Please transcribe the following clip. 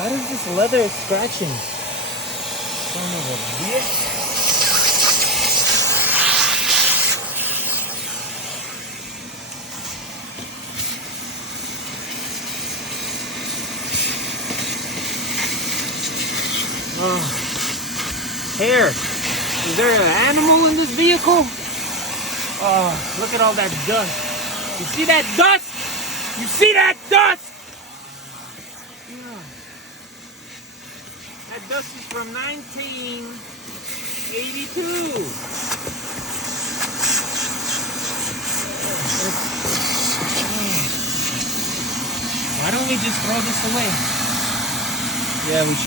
Why does this leather scratching? Son of a bitch. Hair. Is there an animal in this vehicle? Oh, look at all that dust. You see that dust? You see that dust? Yeah. That dust is from 1982. Why don't we just throw this away? Yeah, we should.